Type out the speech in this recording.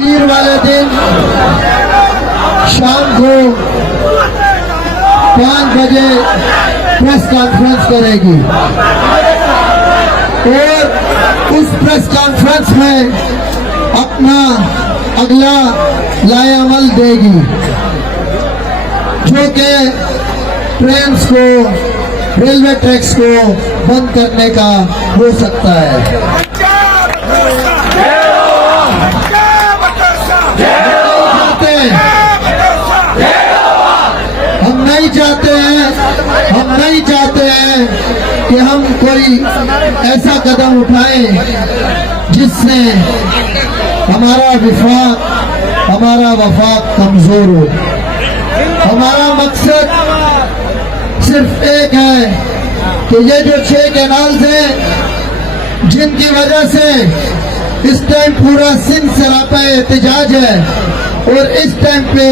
पीर वाले दिन शाम को 5 बजे प्रेस कॉन्फ्रेंस करेगी और उस प्रेस कॉन्फ्रेंस में अपना अगला लाएअमल देगी, जो कि ट्रेन्स को, रेलवे ट्रैक्स को बंद करने का हो सकता है। हम नहीं चाहते हैं कि हम कोई ऐसा कदम उठाएं जिससे हमारा विफाक, हमारा वफाक कमजोर हो। हमारा मकसद सिर्फ एक है कि ये जो 6 कैनाल्स हैं, जिनकी वजह से इस टाइम पूरा सिंध सरापा एहतिजाज है और इस टाइम पे